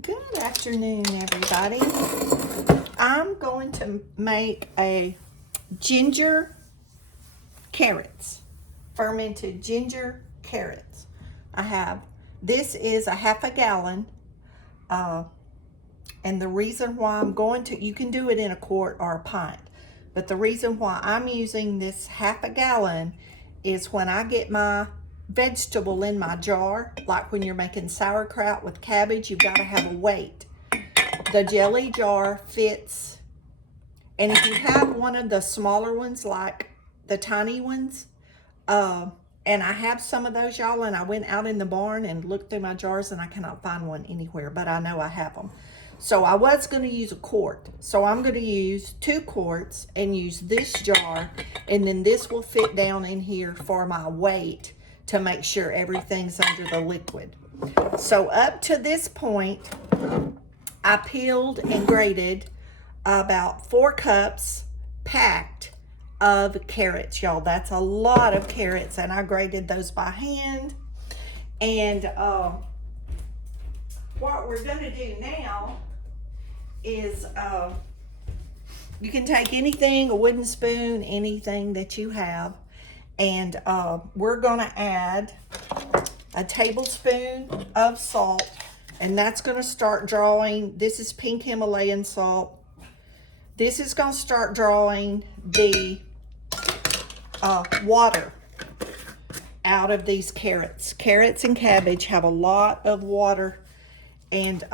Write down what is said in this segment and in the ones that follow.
Good afternoon, everybody. I'm going to make a ginger carrots, fermented ginger carrots. This is a half a gallon, and the reason why you can do it in a quart or a pint, but the reason why I'm using this half a gallon is when I get my vegetable in my jar, like when you're making sauerkraut with cabbage, you've got to have a weight. The jelly jar fits, and if you have one of the smaller ones, like the tiny ones, and I have some of those, y'all, and I went out in the barn and looked through my jars and I cannot find one anywhere, but I know I have them. So I was going to use a quart. So I'm going to use 2 quarts and use this jar, and then this will fit down in here for my weight to make sure everything's under the liquid. So up to this point, I peeled and grated about 4 cups packed of carrots, y'all. That's a lot of carrots, and I grated those by hand. And what we're going to do now is you can take anything, a wooden spoon, anything that you have, and we're going to add a tablespoon of salt, and that's going to start drawing. This is pink Himalayan salt. This is going to start drawing the water out of these carrots. Carrots and cabbage have a lot of water, and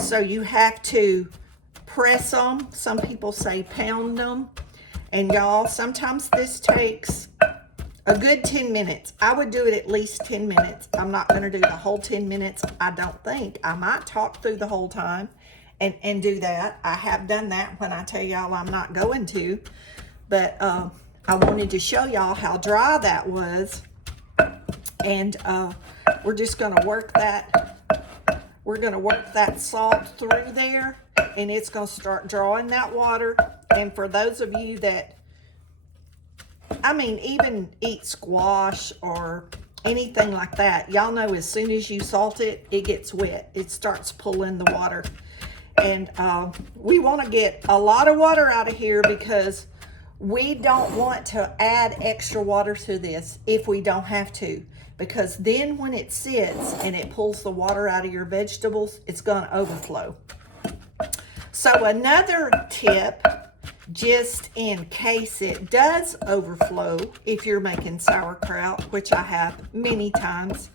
so you have to press them. Some people say pound them. And y'all, sometimes this takes a good 10 minutes. I would do it at least 10 minutes. I'm not going to do the whole 10 minutes, I don't think. I might talk through the whole time and do that. I have done that when I tell y'all I'm not going to. But I wanted to show y'all how dry that was. And we're just going to work that. We're going to work that salt through there, and it's going to start drawing that water. And for those of you that, even eat squash or anything like that, y'all know as soon as you salt it, it gets wet. It starts pulling the water. And we want to get a lot of water out of here because we don't want to add extra water to this if we don't have to. Because then when it sits and it pulls the water out of your vegetables, it's going to overflow. So another tip, just in case it does overflow, if you're making sauerkraut, which I have many times.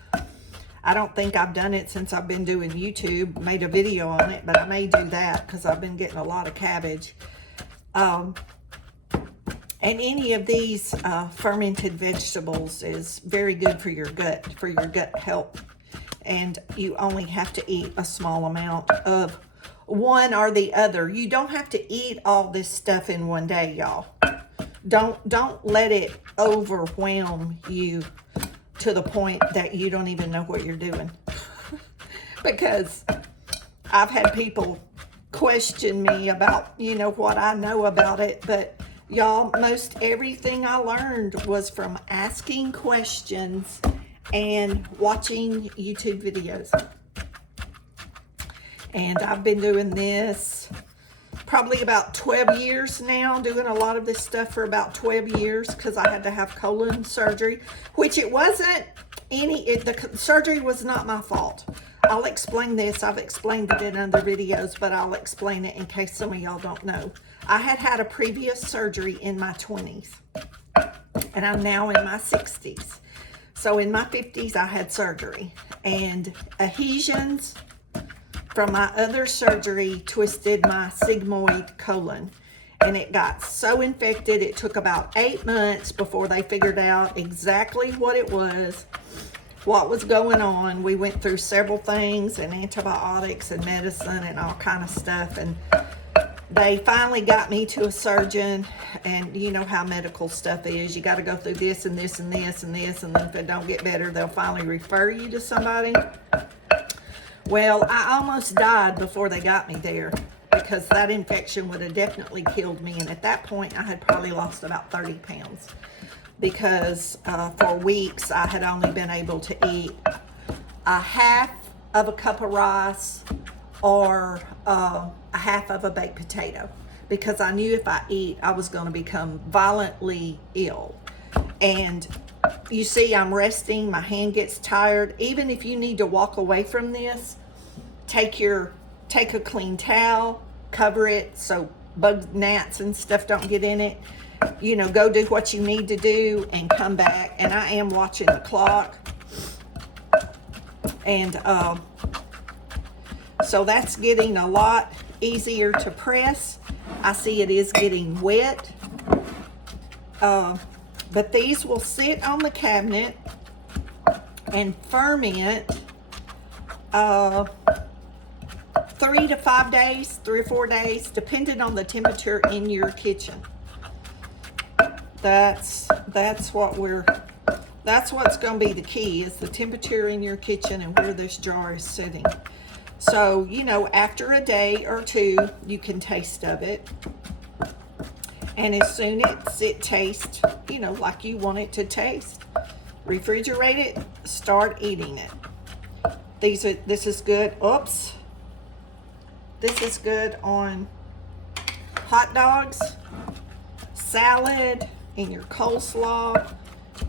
I don't think I've done it since I've been doing YouTube, made a video on it, but I may do that because I've been getting a lot of cabbage. And any of these fermented vegetables is very good for your gut health. And you only have to eat a small amount of one or the other. You don't have to eat all this stuff in one day, y'all. Don't let it overwhelm you to the point that you don't even know what you're doing. Because I've had people question me about, what I know about it, but y'all, most everything I learned was from asking questions and watching YouTube videos. And I've been doing this probably about 12 years now, doing a lot of this stuff for about 12 years because I had to have colon surgery, which it wasn't the surgery was not my fault. I'll explain this. I've explained it in other videos, but I'll explain it in case some of y'all don't know. I had a previous surgery in my 20s, and I'm now in my 60s. So in my 50s, I had surgery, and adhesions from my other surgery twisted my sigmoid colon, and it got so infected. It took about 8 months before they figured out exactly what it was, what was going on. We went through several things and antibiotics and medicine and all kind of stuff, and they finally got me to a surgeon. And you know how medical stuff is. You got to go through this and this and this and this, and then if it don't get better, they'll finally refer you to somebody. Well, I almost died before they got me there because that infection would have definitely killed me. And at that point, I had probably lost about 30 pounds because for weeks I had only been able to eat a half of a cup of rice or a half of a baked potato, because I knew if I eat, I was going to become violently ill. And you see, I'm resting, my hand gets tired. Even if you need to walk away from this, take a clean towel, cover it so bugs, gnats and stuff don't get in it. You know, go do what you need to do and come back. And I am watching the clock. And so that's getting a lot easier to press. I see it is getting wet. But these will sit on the cabinet and ferment 3 to 5 days, 3 or 4 days, depending on the temperature in your kitchen. That's what's going to be the key, is the temperature in your kitchen and where this jar is sitting. So, you know, after a day or two, you can taste of it. And as soon as it tastes, you know, like you want it to taste, refrigerate it, start eating it. This is good. Oops. This is good on hot dogs, salad, in your coleslaw,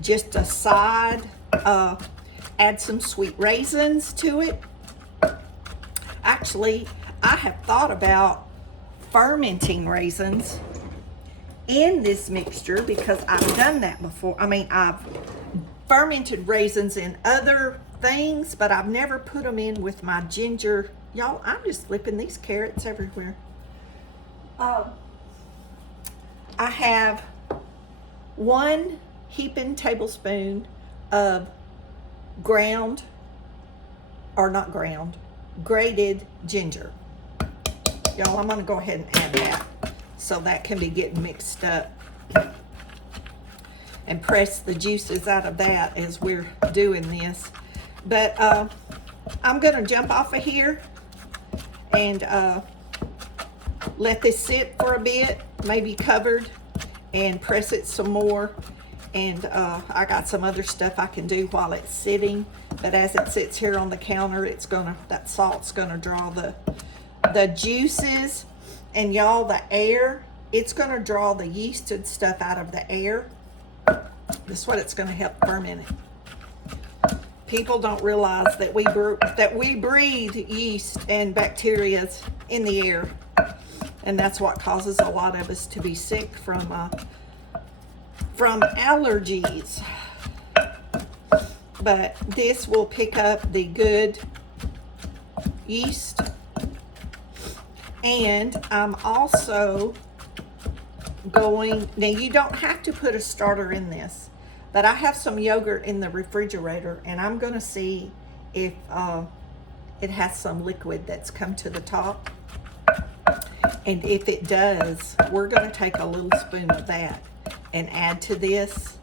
just a side. Add some sweet raisins to it. Actually, I have thought about fermenting raisins in this mixture because I've done that before. I mean, I've fermented raisins in other things, but I've never put them in with my ginger. Y'all, I'm just flipping these carrots everywhere. I have 1 heaping tablespoon of grated ginger. Y'all, I'm gonna go ahead and add that so that can be getting mixed up, and press the juices out of that as we're doing this. But I'm gonna jump off of here and let this sit for a bit, maybe covered, and press it some more. And I got some other stuff I can do while it's sitting, but as it sits here on the counter, that salt's gonna draw the juices, and y'all, the air, it's gonna draw the yeast and stuff out of the air. This is what it's gonna help ferment it. People don't realize that we breathe yeast and bacteria in the air, and that's what causes a lot of us to be sick from allergies. But this will pick up the good yeast. And I'm also going, now you don't have to put a starter in this, but I have some yogurt in the refrigerator, and I'm going to see if it has some liquid that's come to the top. And if it does, we're going to take a little spoon of that and add to this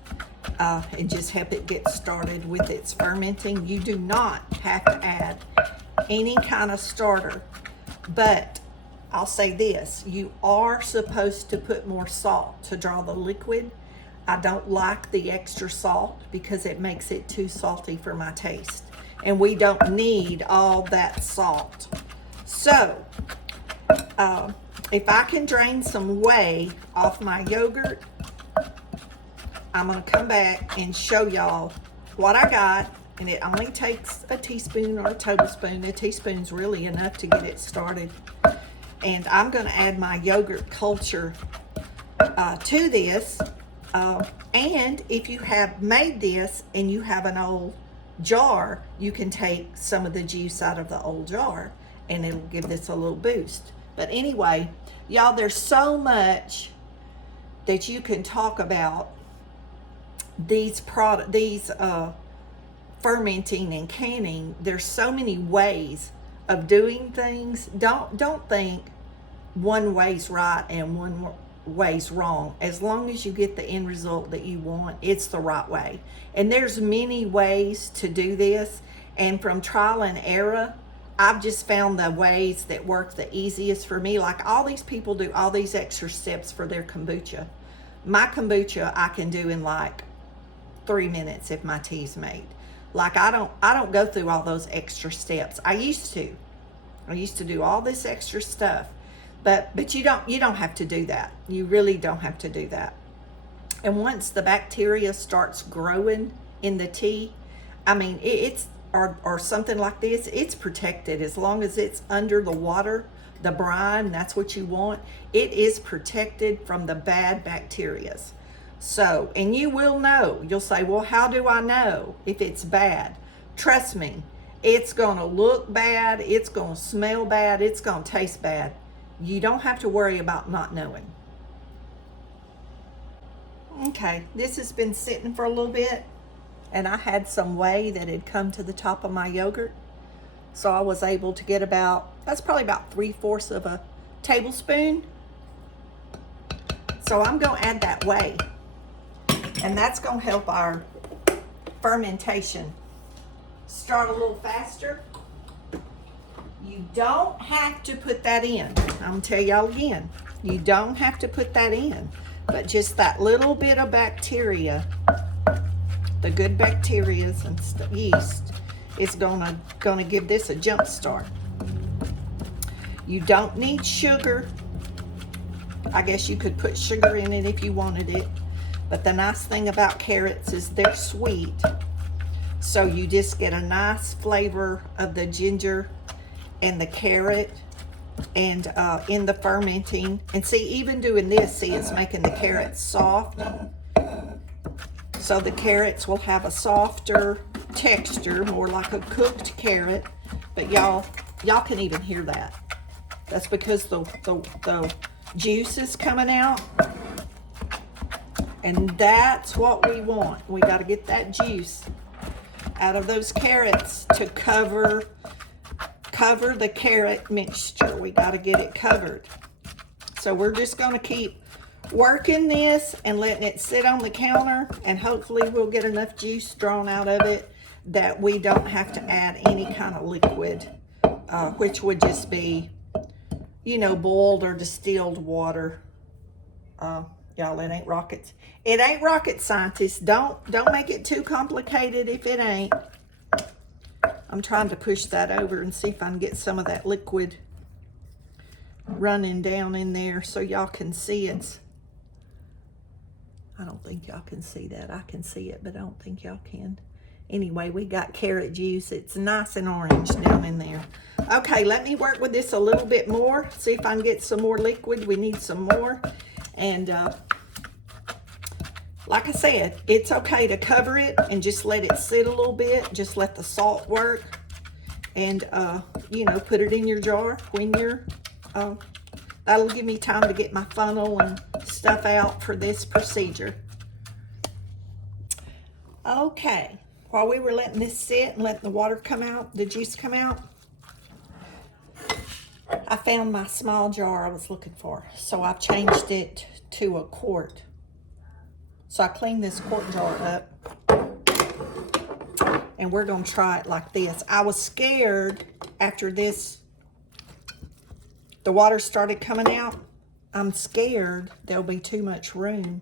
and just help it get started with its fermenting. You do not have to add any kind of starter, but I'll say this, you are supposed to put more salt to draw the liquid. I don't like the extra salt because it makes it too salty for my taste, and we don't need all that salt. So if I can drain some whey off my yogurt, I'm gonna come back and show y'all what I got. And it only takes a teaspoon or a tablespoon. A teaspoon's really enough to get it started. And I'm gonna add my yogurt culture to this. And if you have made this and you have an old jar, you can take some of the juice out of the old jar and it'll give this a little boost. But anyway, y'all, there's so much that you can talk about these fermenting and canning. There's so many ways of doing things. Don't think one way's right and one way's wrong. As long as you get the end result that you want, it's the right way. And there's many ways to do this, and from trial and error, I've just found the ways that work the easiest for me. Like, all these people do all these extra steps for their kombucha. My kombucha I can do in like 3 minutes if my tea's made. Like I don't go through all those extra steps. I used to do all this extra stuff, but you don't have to do that. You really don't have to do that. And once the bacteria starts growing in the tea, I mean, it's or something like this, it's protected as long as it's under the water, the brine. That's what you want. It is protected from the bad bacteria. So, and you will know. You'll say, well, how do I know if it's bad? Trust me, it's going to look bad. It's going to smell bad. It's going to taste bad. You don't have to worry about not knowing. Okay, this has been sitting for a little bit, and I had some whey that had come to the top of my yogurt. So I was able to get that's probably about 3/4 of a tablespoon. So I'm going to add that whey. And that's going to help our fermentation start a little faster. You don't have to put that in. I'm going to tell y'all again. You don't have to put that in. But just that little bit of bacteria, the good bacteria and yeast, is gonna give this a jump start. You don't need sugar. I guess you could put sugar in it if you wanted it. But the nice thing about carrots is they're sweet. So you just get a nice flavor of the ginger and the carrot and in the fermenting. And see, even doing this, see, it's making the carrots soft. So the carrots will have a softer texture, more like a cooked carrot. But y'all can even hear that. That's because the juice is coming out. And that's what we want. We got to get that juice out of those carrots to cover the carrot mixture. We got to get it covered. So we're just going to keep working this and letting it sit on the counter, and hopefully we'll get enough juice drawn out of it that we don't have to add any kind of liquid, which would just be, boiled or distilled water. Y'all, it ain't rockets. It ain't rocket scientists. Don't make it too complicated if it ain't. I'm trying to push that over and see if I can get some of that liquid running down in there so y'all can see it. I don't think y'all can see that. I can see it, but I don't think y'all can. Anyway, we got carrot juice. It's nice and orange down in there. Okay, let me work with this a little bit more. See if I can get some more liquid. We need some more. And like I said, it's okay to cover it and just let it sit a little bit. Just let the salt work. And, put it in your jar when you're, that'll give me time to get my funnel and stuff out for this procedure. Okay, while we were letting this sit and letting the water come out, the juice come out, I found my small jar I was looking for. So I've changed it to a quart. So I cleaned this quart jar up, and we're gonna try it like this. I was scared after this, the water started coming out. I'm scared there'll be too much room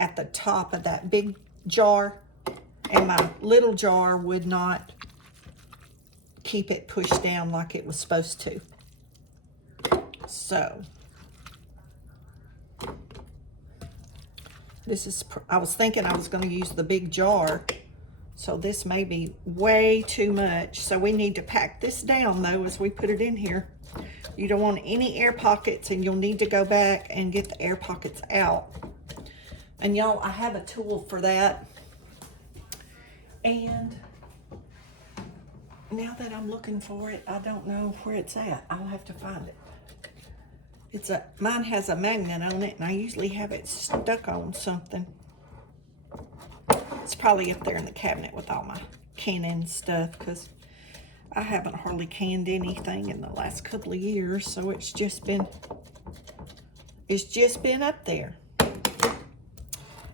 at the top of that big jar, and my little jar would not keep it pushed down like it was supposed to. So I was thinking I was going to use the big jar, so this may be way too much. So we need to pack this down though as we put it in here. You don't want any air pockets, and you'll need to go back and get the air pockets out. And y'all, I have a tool for that. And now that I'm looking for it, I don't know where it's at. I'll have to find it. Mine has a magnet on it, and I usually have it stuck on something. It's probably up there in the cabinet with all my canning stuff, because I haven't hardly canned anything in the last couple of years, so it's just been up there.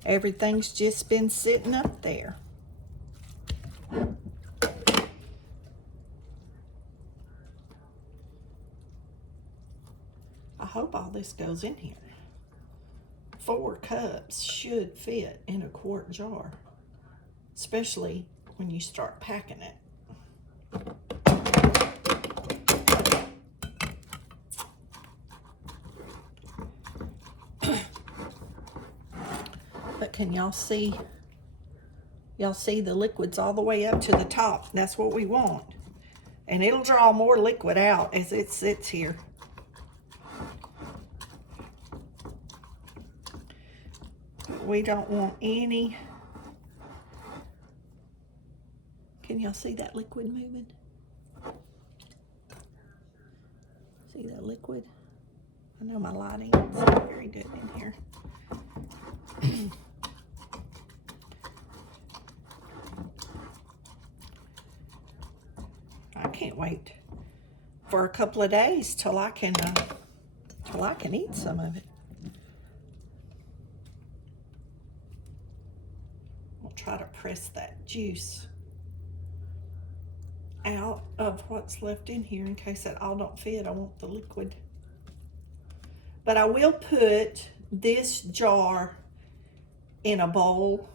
Everything's just been sitting up there. I hope all this goes in here. 4 cups should fit in a quart jar, especially when you start packing it. But can y'all see? Y'all see the liquids all the way up to the top. That's what we want. And it'll draw more liquid out as it sits here. We don't want any. Can y'all see that liquid moving? See that liquid? I know my lighting is not very good in here. I can't wait for a couple of days till I can eat some of it. I'll try to press that juice out of what's left in here in case that all don't fit. I want the liquid. But I will put this jar in a bowl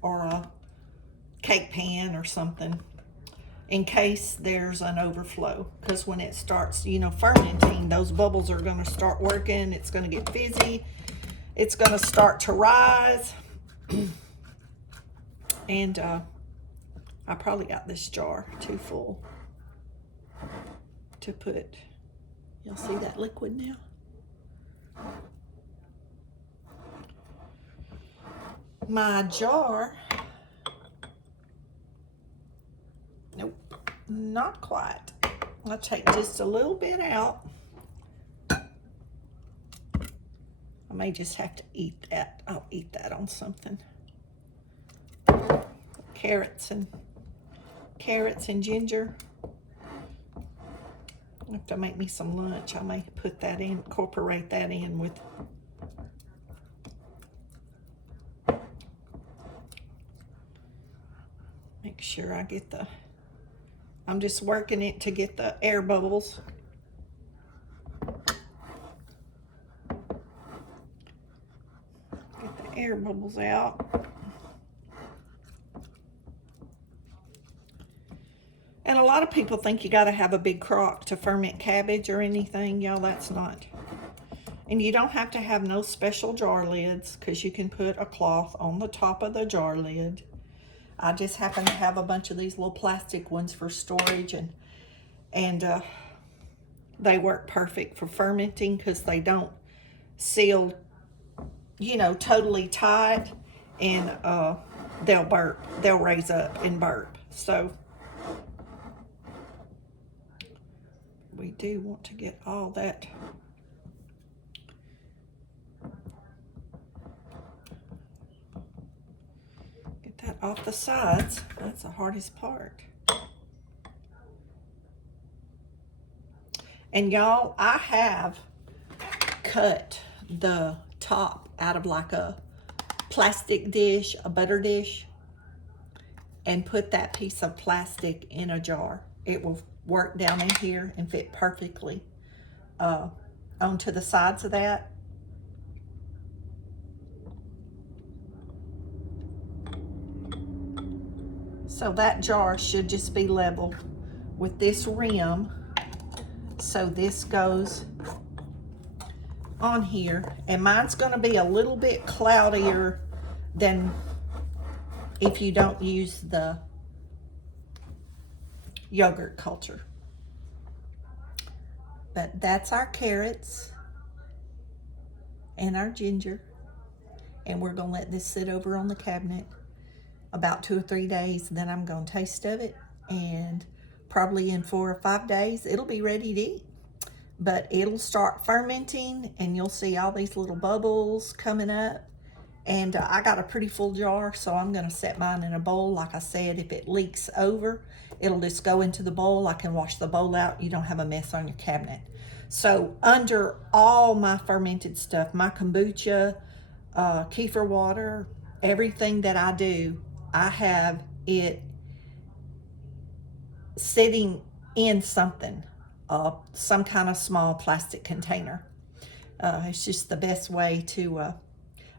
or a cake pan or something in case there's an overflow, because when it starts, you know, fermenting, those bubbles are going to start working. It's going to get fizzy. It's going to start to rise. And I probably got this jar too full to put. Y'all see that liquid now? My jar, nope, not quite. I'll take just a little bit out. I may just have to eat that. I'll eat that on something. Carrots and ginger. I have to make me some lunch. I may put that in, incorporate that in with. Make sure I get the, I'm just working it to get the air bubbles. Get the air bubbles out. And a lot of people think you got to have a big crock to ferment cabbage or anything. Y'all, that's not. And you don't have to have no special jar lids, because you can put a cloth on the top of the jar lid. I just happen to have a bunch of these little plastic ones for storage, and they work perfect for fermenting because they don't seal, you know, totally tight, and they'll burp. They'll raise up and burp. So we do want to get all that. Get that off the sides. That's the hardest part. And y'all, I have cut the top out of like a plastic dish, a butter dish, and put that piece of plastic in a jar. It will work down in here and fit perfectly onto the sides of that. So that jar should just be level with this rim. So this goes on here, and mine's going to be a little bit cloudier than if you don't use the yogurt culture. But that's our carrots and our ginger, and we're going to let this sit over on the cabinet about 2 or 3 days. Then I'm going to taste of it, and probably in 4 or 5 days it'll be ready to eat. But it'll start fermenting, and you'll see all these little bubbles coming up. And I got a pretty full jar, so I'm going to set mine in a bowl. Like I said, if it leaks over, it'll just go into the bowl. I can wash the bowl out. You don't have a mess on your cabinet. So under all my fermented stuff, my kombucha, kefir water, everything that I do, I have it sitting in something, some kind of small plastic container. It's just the best way to,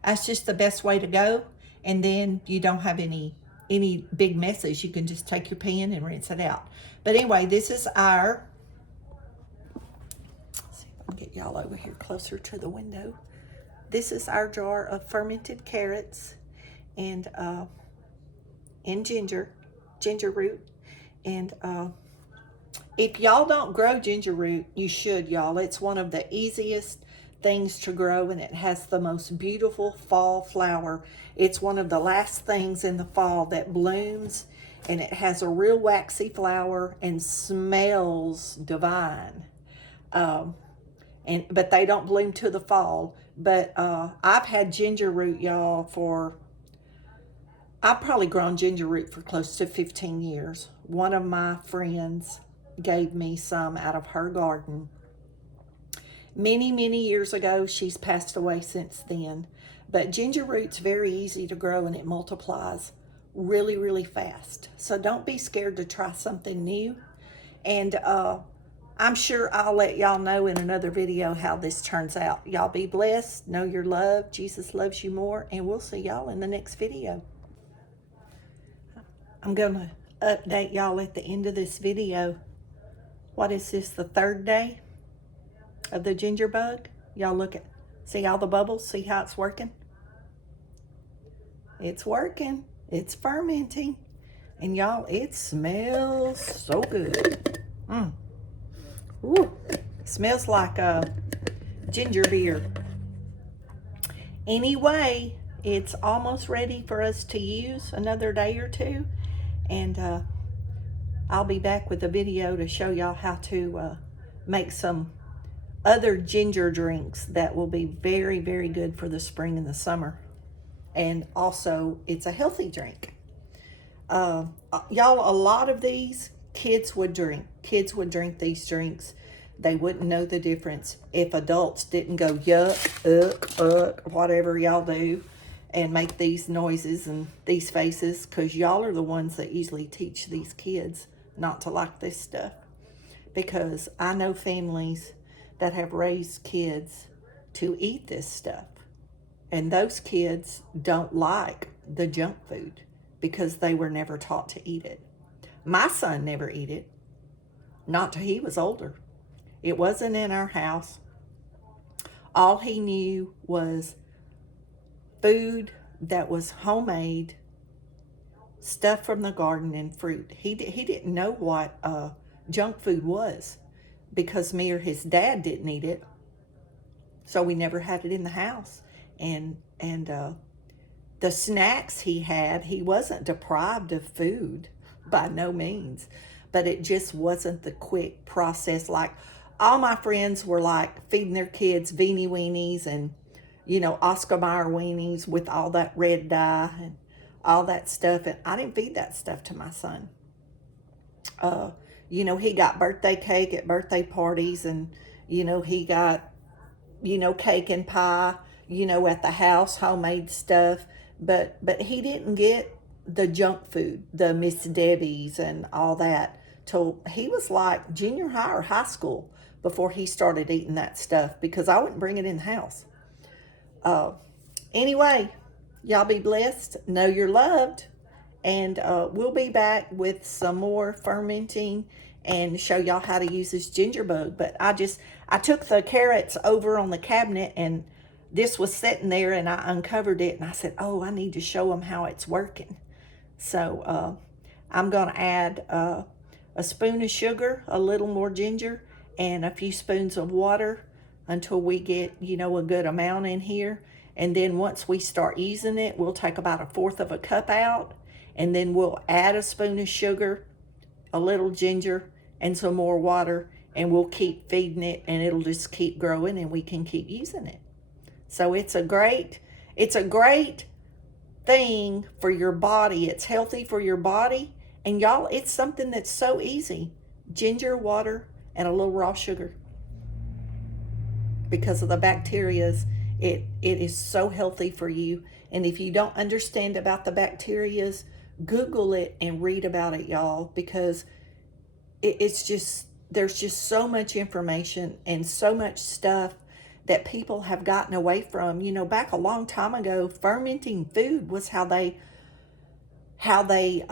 that's just the best way to go. And then you don't have any any big messes. You can just take your pan and rinse it out. But anyway, this is our, let's see if I can get y'all over here closer to the window. This is our jar of fermented carrots and ginger root. And if y'all don't grow ginger root, you should, y'all. It's one of the easiest things to grow, and it has the most beautiful fall flower. It's one of the last things in the fall that blooms, and it has a real waxy flower and smells divine. But they don't bloom till the fall. But I've had ginger root, y'all, I've probably grown ginger root for close to 15 years. One of my friends gave me some out of her garden many, many years ago. She's passed away since then. But ginger root's very easy to grow, and it multiplies really, really fast. So don't be scared to try something new. And I'm sure I'll let y'all know in another video how this turns out. Y'all be blessed. Know you're loved. Jesus loves you more. And we'll see y'all in the next video. I'm going to update y'all at the end of this video. What is this, the third day of the ginger bug? Y'all look at, see all the bubbles? See how it's working? It's working. It's fermenting. And y'all, it smells so good. Ooh, smells like ginger beer. Anyway, it's almost ready for us to use, another day or two. And I'll be back with a video to show y'all how to make some other ginger drinks that will be very, very good for the spring and the summer. And also, it's a healthy drink. Y'all, a lot of these kids would drink. Kids would drink these drinks. They wouldn't know the difference if adults didn't go yuck, whatever y'all do, and make these noises and these faces, because y'all are the ones that usually teach these kids not to like this stuff. Because I know families that have raised kids to eat this stuff, and those kids don't like the junk food because they were never taught to eat it. My son never ate it, not till he was older. It wasn't in our house. All he knew was food that was homemade, stuff from the garden, and fruit. He didn't know what junk food was, because me or his dad didn't eat it, so we never had it in the house. And the snacks he had, he wasn't deprived of food by no means, but it just wasn't the quick process. Like, all my friends were like feeding their kids Weenie Weenies and, you know, Oscar Mayer weenies with all that red dye and all that stuff. And I didn't feed that stuff to my son. You know, he got birthday cake at birthday parties, and, you know, he got, you know, cake and pie, you know, at the house, homemade stuff. But he didn't get the junk food, the Miss Debbie's and all that, till he was like junior high or high school before he started eating that stuff, because I wouldn't bring it in the house. Anyway, y'all be blessed. Know you're loved. And we'll be back with some more fermenting and show y'all how to use this ginger bug. But I took the carrots over on the cabinet, and this was sitting there, and I uncovered it, and I said, oh, I need to show them how it's working. So I'm going to add a spoon of sugar, a little more ginger, and a few spoons of water until we get, you know, a good amount in here. And then once we start using it, we'll take about 1/4 of a cup out, and then we'll add a spoon of sugar, a little ginger, and some more water, and we'll keep feeding it, and it'll just keep growing, and we can keep using it. So it's a great thing for your body. It's healthy for your body. And y'all, it's something that's so easy. Ginger, water, and a little raw sugar. Because of the bacterias, it is so healthy for you. And if you don't understand about the bacterias, Google it and read about it, y'all, because it's just, there's just so much information and so much stuff that people have gotten away from. You know, back a long time ago, fermenting food was how they how they,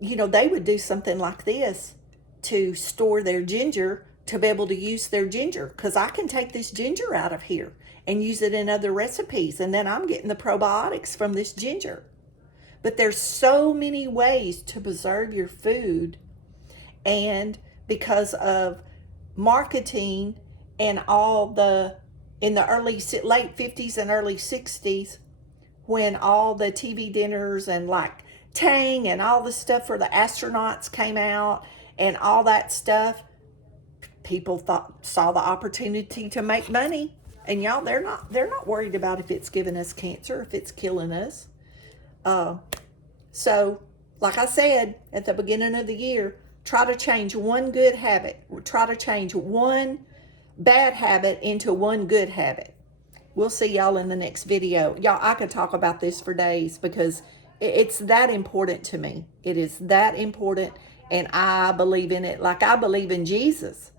they would do something like this to store their ginger, to be able to use their ginger. Because I can take this ginger out of here and use it in other recipes, and then I'm getting the probiotics from this ginger. But there's so many ways to preserve your food, and because of marketing and in the late 50s and early 60s, when all the TV dinners and like Tang and all the stuff for the astronauts came out and all that stuff, people saw the opportunity to make money. And y'all, they're not worried about if it's giving us cancer, if it's killing us. So, like I said at the beginning of the year, try to change one good habit. Try to change one bad habit into one good habit. We'll see y'all in the next video. Y'all, I could talk about this for days because it's that important to me. It is that important, and I believe in it like I believe in Jesus.